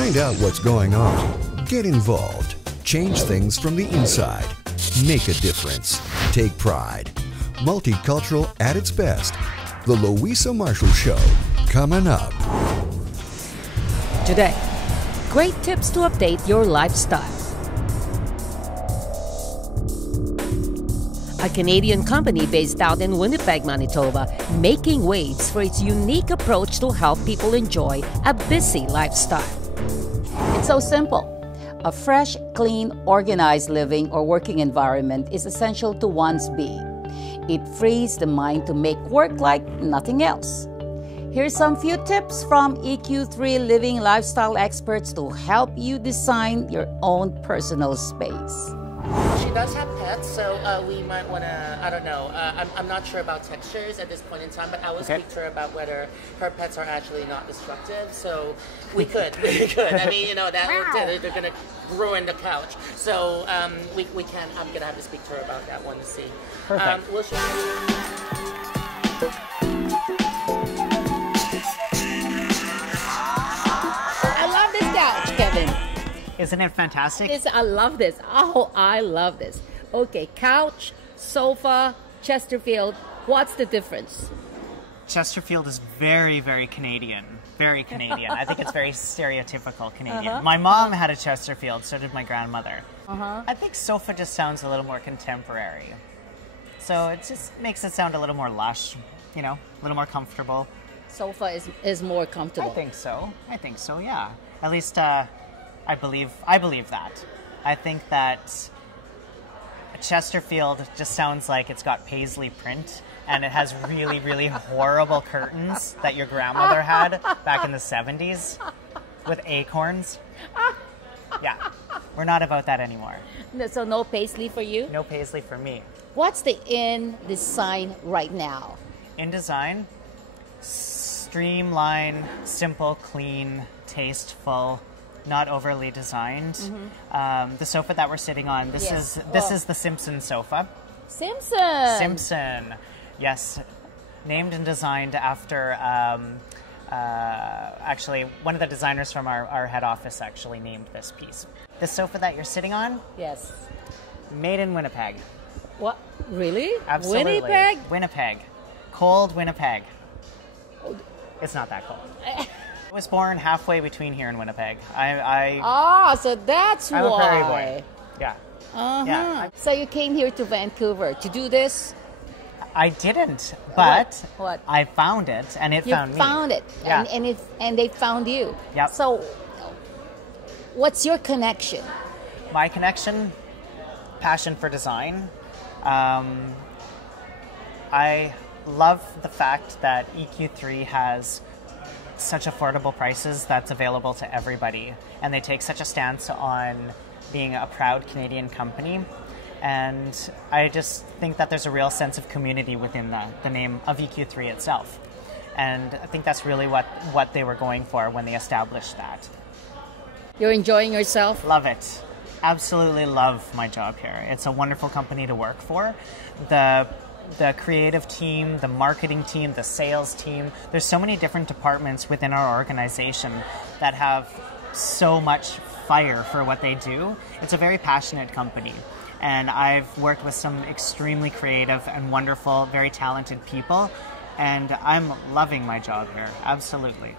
Find out what's going on. Get involved. Change things from the inside. Make a difference. Take pride. Multicultural at its best. The Luisa Marshall Show, coming up. Today, great tips to update your lifestyle. A Canadian company based out in Winnipeg, Manitoba, making waves for its unique approach to help people enjoy a busy lifestyle. It's so simple. A fresh, clean, organized living or working environment is essential to one's being. It frees the mind to make work like nothing else. Here's some few tips from EQ3 living lifestyle experts to help you design your own personal space. She does have pets, so we might want to, I don't know, I'm not sure about textures at this point in time, but I will speak to her about whether her pets are actually not destructive, so we could. I mean, you know, they're going to ruin the couch, so we can, I'm going to have to speak to her about that one to see. Perfect. We'll show you. I love this couch, Kevin. Isn't it fantastic? I love this. Oh, I love this. Okay, couch, sofa, Chesterfield. What's the difference? Chesterfield is very, very Canadian. Very Canadian. I think it's very stereotypical Canadian. My mom had a Chesterfield, so did my grandmother. I think sofa just sounds a little more contemporary. So it just makes it sound a little more lush, you know, a little more comfortable. Sofa is more comfortable. I think so, yeah. At least I believe that. I think that Chesterfield just sounds like it's got paisley print and it has really, really horrible curtains that your grandmother had back in the 70s with acorns. Yeah, we're not about that anymore. So no paisley for you? No paisley for me. What's the in design right now? In design, streamline, simple, clean, tasteful, not overly designed. The sofa that we're sitting on, this is the Simpson sofa. Simpson, yes, named and designed after actually one of the designers from our head office actually named this piece. The sofa that you're sitting on, yes, made in Winnipeg. What, really? Absolutely. Winnipeg? Cold Winnipeg. It's not that cold. I was born halfway between here and Winnipeg. So that's I'm why. a prairie boy. Yeah. Yeah. So you came here to Vancouver to do this? I didn't, but What? I found it, and it found me. You found it, Yeah. and they found you. Yep. So, what's your connection? My connection, passion for design. I love the fact that EQ3 has such affordable prices that's available to everybody, and they take such a stance on being a proud Canadian company. And I just think that there's a real sense of community within the name of EQ3 itself. And I think that's really what they were going for when they established that. You're enjoying yourself? Love it. Absolutely love my job here. It's a wonderful company to work for. The creative team, the marketing team, the sales team. There's so many different departments within our organization that have so much fire for what they do. It's a very passionate company. And I've worked with some extremely creative and wonderful, very talented people. And I'm loving my job here. Absolutely.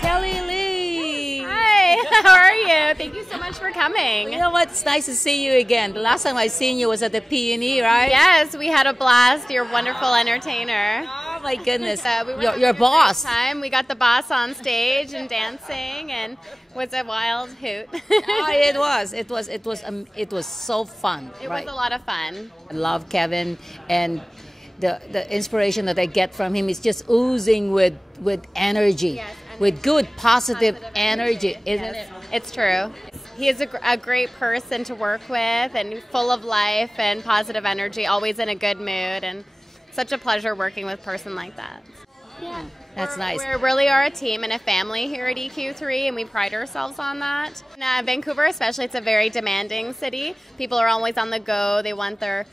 Kelly-Lee! Hi, how are you? Thank you so much for coming. You know what? It's nice to see you again. The last time I seen you was at the P&E, right? Yes, we had a blast. You're a wonderful entertainer. Oh my goodness. We were your boss. Time. We got the boss on stage and dancing, and was a wild hoot. It was so fun. It right? was a lot of fun. I love Kevin, and the inspiration that I get from him is just oozing with energy, Yes, with good positive energy, isn't Yes, it? It's true. He is a great person to work with, and full of life and positive energy, always in a good mood, and such a pleasure working with a person like that. Yeah, that's nice. We really are a team and a family here at EQ3, and we pride ourselves on that. In Vancouver especially, it's a very demanding city. People are always on the go. They want their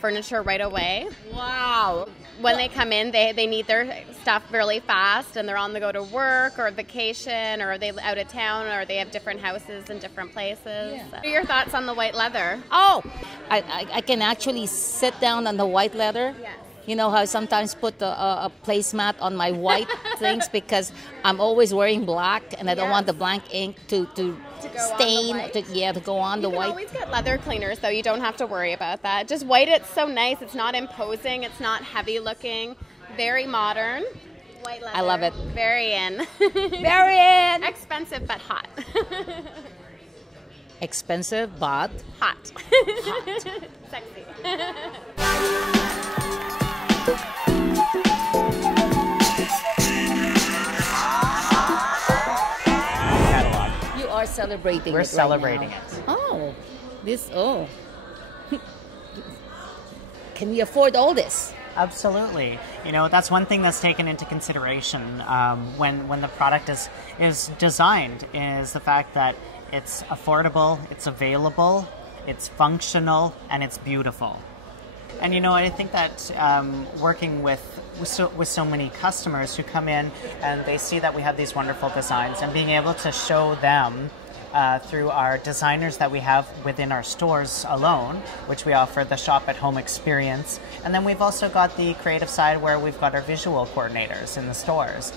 furniture right away. Wow. When they come in, they need their stuff really fast, and they're on the go to work or vacation, or they out of town, or they have different houses in different places. Yeah. What are your thoughts on the white leather? Oh, I can actually sit down on the white leather. Yes. You know how I sometimes put a placemat on my white things because I'm always wearing black and I don't want the black ink to stain, to go on the white. You can always get leather cleaners, though. You don't have to worry about that. Just white, it's so nice. It's not imposing. It's not heavy looking. Very modern. White leather. I love it. Very in. Very in. Expensive, but hot. Expensive, but hot. Sexy. You are celebrating We're it celebrating right now. it. Oh. Can we afford all this? Absolutely. You know, that's one thing that's taken into consideration when the product is designed, is the fact that it's affordable, it's available, it's functional, and it's beautiful. And you know, I think that working with so many customers who come in and they see that we have these wonderful designs, and being able to show them through our designers that we have within our stores alone, which we offer the shop at home experience. And then we've also got the creative side where we've got our visual coordinators in the stores.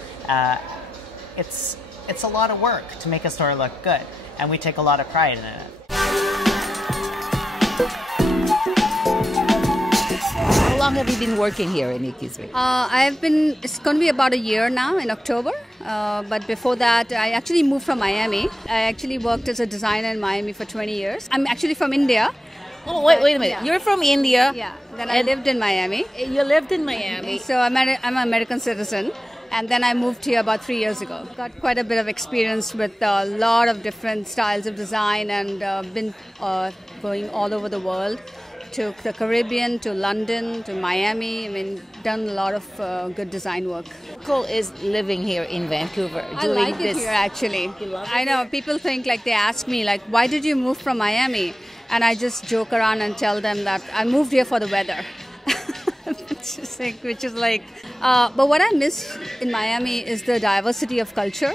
It's a lot of work to make a store look good, and we take a lot of pride in it. How long have you been working here in EQ3? It's going to be about a year now in October. But before that, I actually moved from Miami. I actually worked as a designer in Miami for 20 years. I'm actually from India. Oh, wait a minute. Yeah. You're from India. Yeah. Then I lived in Miami. You lived in Miami. So I'm an American citizen. And then I moved here about 3 years ago. Got quite a bit of experience with a lot of different styles of design, and been going all over the world. To the Caribbean, to London, to Miami. I mean, done a lot of good design work. Cool is living here in Vancouver. I like it here, actually. You love it I know, here? People think, like, they ask me, like, why did you move from Miami? And I just joke around and tell them that I moved here for the weather. But what I miss in Miami is the diversity of culture,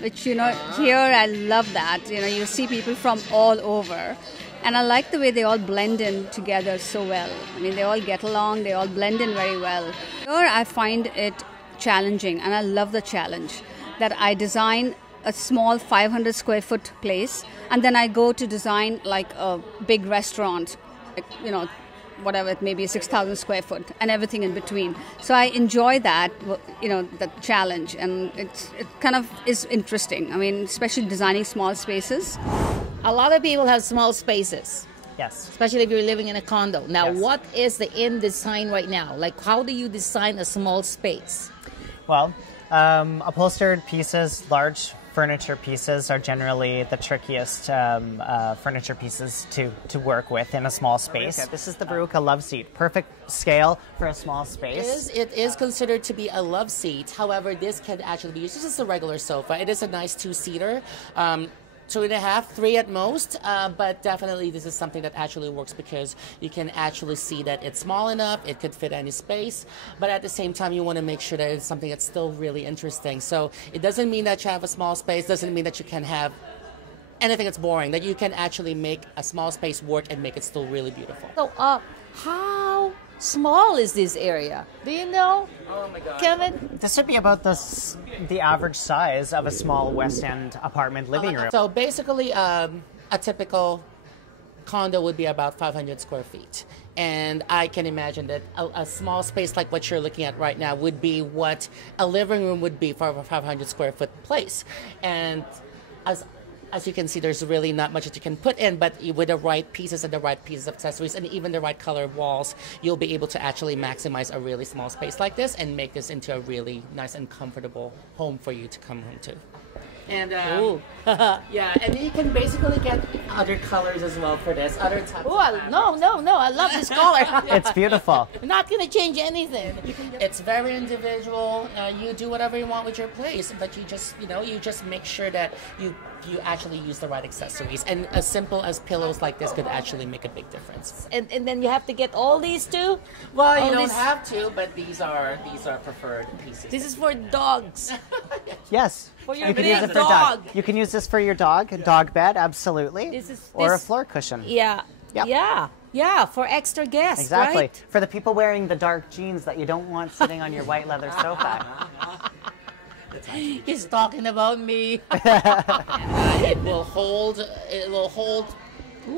which, you know, here I love that. You know, you see people from all over. And I like the way they all blend in together so well. I mean, they all get along, they all blend in very well. Here I find it challenging, and I love the challenge, that I design a small 500 square foot place, and then I go to design like a big restaurant, like, you know, whatever, it may be 6,000 square foot, and everything in between. So I enjoy that, you know, the challenge, and it kind of is interesting. I mean, especially designing small spaces. A lot of people have small spaces. Yes. Especially if you're living in a condo. Now, Yes. what is the in design right now? Like, how do you design a small space? Well, upholstered pieces, large furniture pieces are generally the trickiest furniture pieces to work with in a small space. This is the Veruca Love Seat. Perfect scale for a small space. It is considered to be a love seat. However, this can actually be used just as a regular sofa. It is a nice two-seater. 2.5, 3 at most, but definitely this is something that actually works because you can actually see that it's small enough, it could fit any space, but at the same time you want to make sure that it's something that's still really interesting. So it doesn't mean that you have a small space, doesn't mean that you can have anything that's boring, that you can actually make a small space work and make it still really beautiful. So, how small is this area? Do you know? Oh my God. Kevin? This would be about the average size of a small West End apartment living room. So basically, a typical condo would be about 500 square feet. And I can imagine that a small space like what you're looking at right now would be what a living room would be for a 500 square foot place. And as you can see, there's really not much that you can put in, but with the right pieces and the right pieces of accessories and even the right color walls, you'll be able to actually maximize a really small space like this and make this into a really nice and comfortable home for you to come home to. And yeah, and you can basically get other colors as well for this. Other types. Oh, no! I love this color. It's beautiful. I'm not gonna change anything. It's very individual. You do whatever you want with your place, but you just make sure that you actually use the right accessories. And as simple as pillows like this could actually make a big difference. And then you have to get all these too. Well, you don't have to, but these are preferred pieces. This is for dogs. Yes. For your you can big use it for dog. You can use this for your dog, a dog bed, absolutely. Or a floor cushion. Yeah. Yep. Yeah, for extra guests. Exactly. Right? For the people wearing the dark jeans that you don't want sitting on your white leather sofa. He's talking about me. It will hold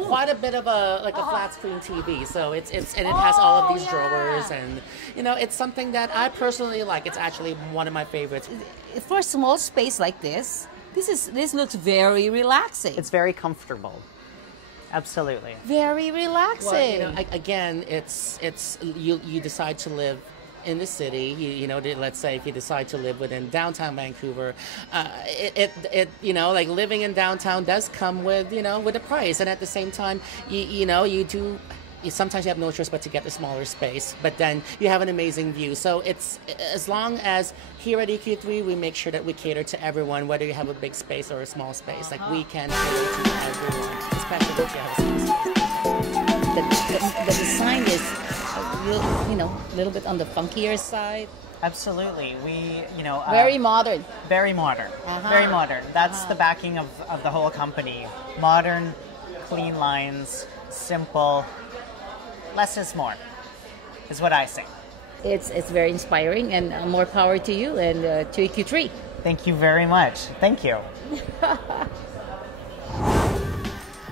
quite a bit of a flat screen TV. So it has all of these drawers, and it's something that I personally like. It's actually one of my favorites. For a small space like this looks very relaxing. It's very comfortable. Absolutely. Very relaxing. Well, again, it's you decide to live in the city, let's say if you decide to live within downtown Vancouver, like living in downtown does come with a price, and at the same time, sometimes you have no choice but to get the smaller space, but then you have an amazing view. So it's, as long as here at EQ3 we make sure that we cater to everyone, whether you have a big space or a small space, like we can cater to everyone, especially if you have a space. The design is a little bit on the funkier side. Absolutely. We, very modern. Very modern. Very modern. That's the backing of the whole company. Modern, clean lines, simple. Less is more, is what I say. It's very inspiring, and more power to you and to EQ3. Thank you very much. Thank you.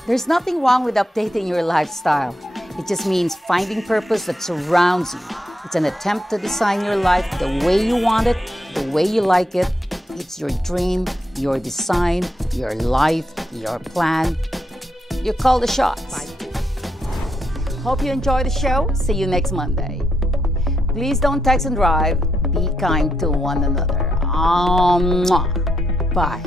There's nothing wrong with updating your lifestyle. It just means finding purpose that surrounds you. It's an attempt to design your life the way you want it, the way you like it. It's your dream, your design, your life, your plan. You call the shots. Hope you enjoy the show. See you next Monday. Please don't text and drive. Be kind to one another. Bye.